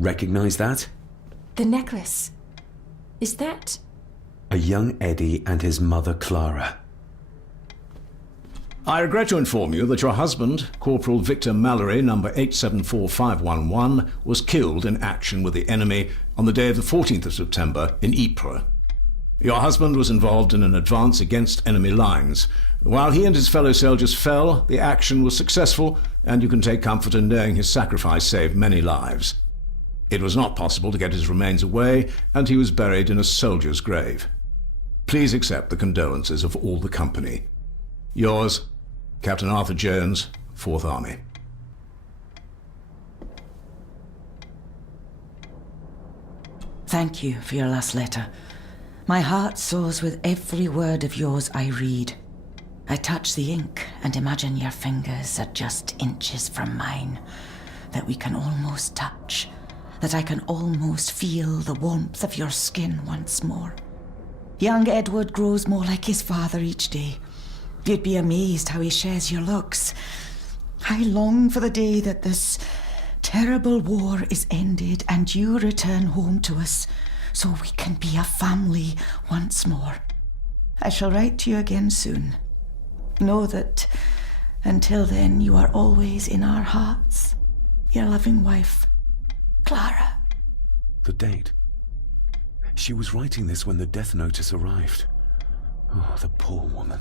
Recognize that? The necklace. Is that... A young Eddy and his mother Clara. I regret to inform you that your husband, Corporal Victor Mallory, number 874511, was killed in action with the enemy on the day of the 14th of September in Ypres. Your husband was involved in an advance against enemy lines. While he and his fellow soldiers fell, the action was successful, and you can take comfort in knowing his sacrifice saved many lives. It was not possible to get his remains away, and he was buried in a soldier's grave. Please accept the condolences of all the company. Yours, Captain Arthur Jones, 4th Army. Thank you for your last letter. My heart soars with every word of yours I read. I touch the ink and imagine your fingers are just inches from mine, that we can almost touch, that I can almost feel the warmth of your skin once more. Young Edward grows more like his father each day. You'd be amazed how he shares your looks. I long for the day that this terrible war is ended and you return home to us, so we can be a family once more. I shall write to you again soon. Know that until then you are always in our hearts. Your loving wife, Clara. The date. She was writing this when the death notice arrived. Oh, the poor woman.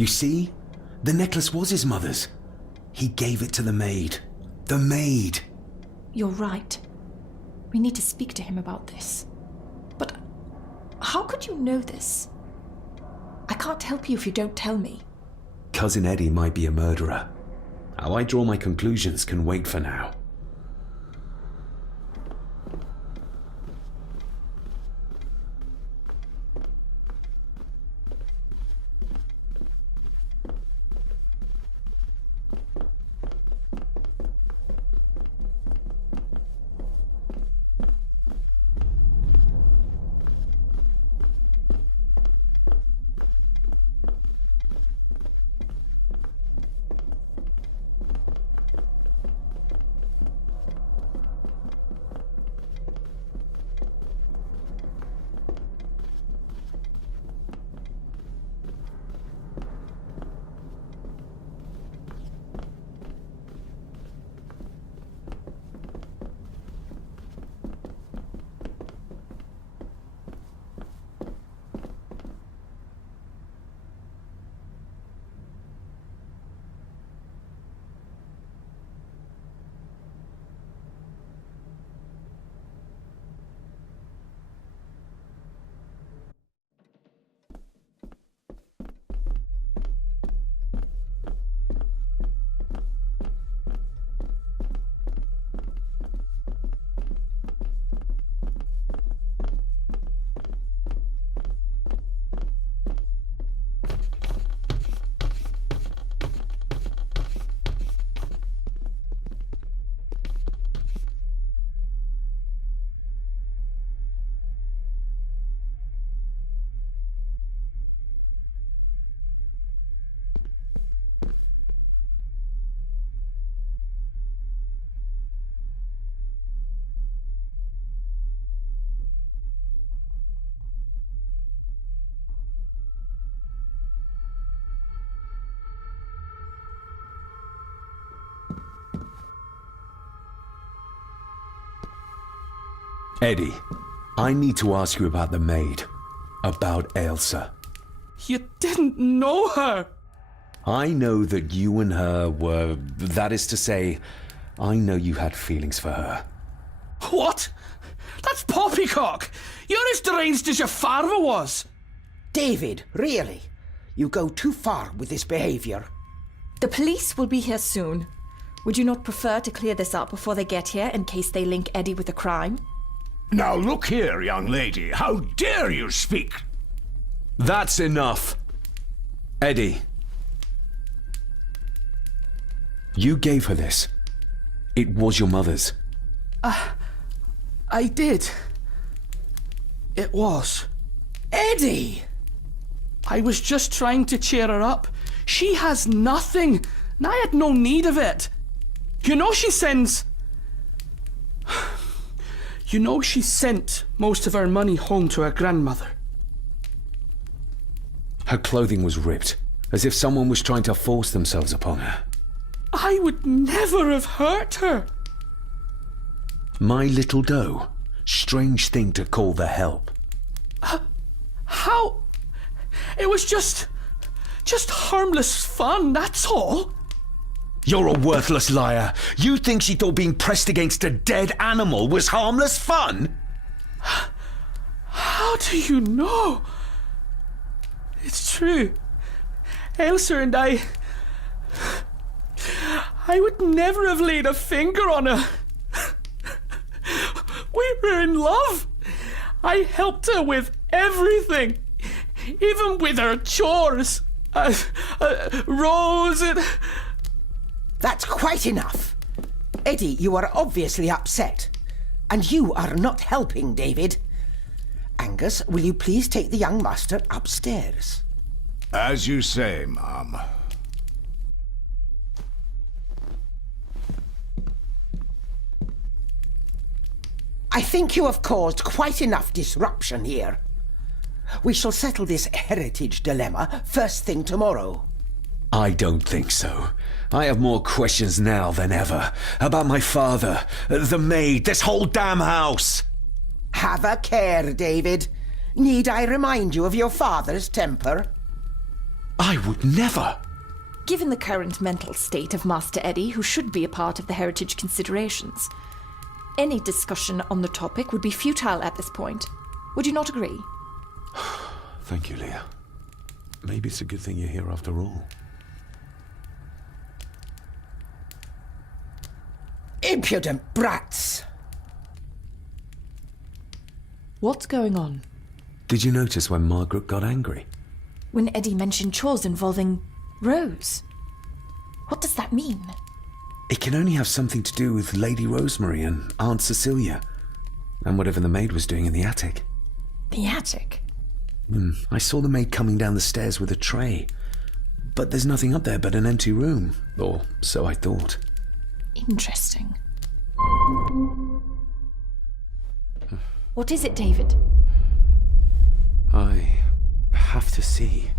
You see? The necklace was his mother's. He gave it to the maid. The maid! You're right. We need to speak to him about this. But how could you know this? I can't help you if you don't tell me. Cousin Eddy might be a murderer. How I draw my conclusions can wait for now. Eddie, I need to ask you about the maid. About Ailsa. You didn't know her! I know that you and her were... That is to say, I know you had feelings for her. What? That's poppycock! You're as deranged as your father was! David, really? You go too far with this behaviour. The police will be here soon. Would you not prefer to clear this up before they get here in case they link Eddie with a crime? Now look here, young lady. How dare you speak? That's enough. Eddie. You gave her this. It was your mother's. I did. It was. Eddie! I was just trying to cheer her up. She has nothing, and I had no need of it. You know she sends... You know she sent most of her money home to her grandmother. Her clothing was ripped, as if someone was trying to force themselves upon her. I would never have hurt her. My little doe. Strange thing to call the help. How? It was just harmless fun, that's all. You're a worthless liar. You think she thought being pressed against a dead animal was harmless fun? How do you know? It's true. Ailsa and I would never have laid a finger on her. We were in love. I helped her with everything, even with her chores. Rose and... That's quite enough. Eddie, you are obviously upset. And you are not helping, David. Angus, will you please take the young master upstairs? As you say, Mum. I think you have caused quite enough disruption here. We shall settle this heritage dilemma first thing tomorrow. I don't think so. I have more questions now than ever. About my father, the maid, this whole damn house. Have a care, David. Need I remind you of your father's temper? I would never. Given the current mental state of Master Eddy, who should be a part of the heritage considerations, any discussion on the topic would be futile at this point. Would you not agree? Thank you, Leah. Maybe it's a good thing you're here after all. Impudent brats! What's going on? Did you notice when Margaret got angry? When Eddy mentioned chores involving Rose. What does that mean? It can only have something to do with Lady Rosemary and Aunt Cecilia, and whatever the maid was doing in the attic. The attic? I saw the maid coming down the stairs with a tray, but there's nothing up there but an empty room, or so I thought. Interesting. What is it, David? I have to see.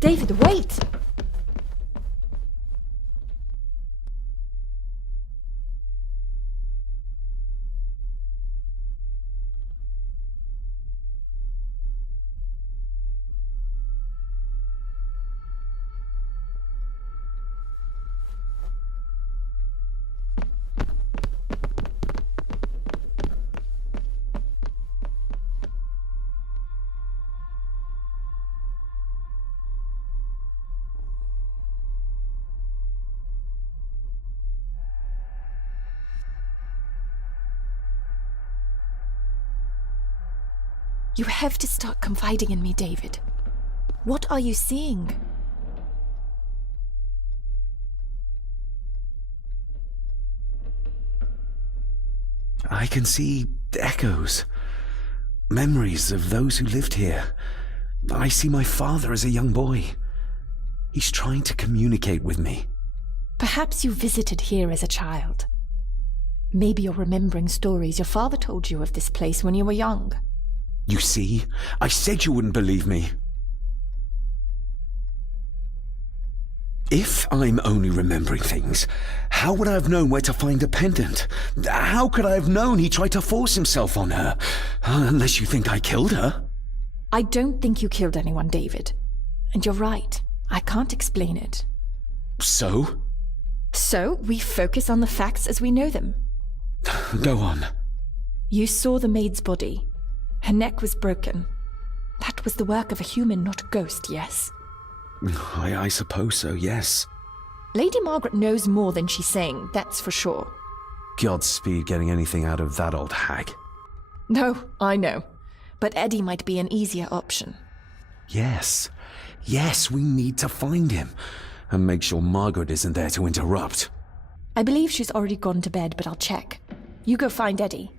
David, wait! You have to start confiding in me, David. What are you seeing? I can see echoes, memories of those who lived here. I see my father as a young boy. He's trying to communicate with me. Perhaps you visited here as a child. Maybe you're remembering stories your father told you of this place when you were young. You see? I said you wouldn't believe me. If I'm only remembering things, how would I have known where to find a pendant? How could I have known he tried to force himself on her? Unless you think I killed her. I don't think you killed anyone, David. And you're right. I can't explain it. So? So, we focus on the facts as we know them. Go on. You saw the maid's body. Her neck was broken. That was the work of a human, not a ghost, yes? I suppose so, yes. Lady Margaret knows more than she's saying, that's for sure. Godspeed getting anything out of that old hag. No, I know. But Eddy might be an easier option. Yes. Yes, we need to find him. And make sure Margaret isn't there to interrupt. I believe she's already gone to bed, but I'll check. You go find Eddy.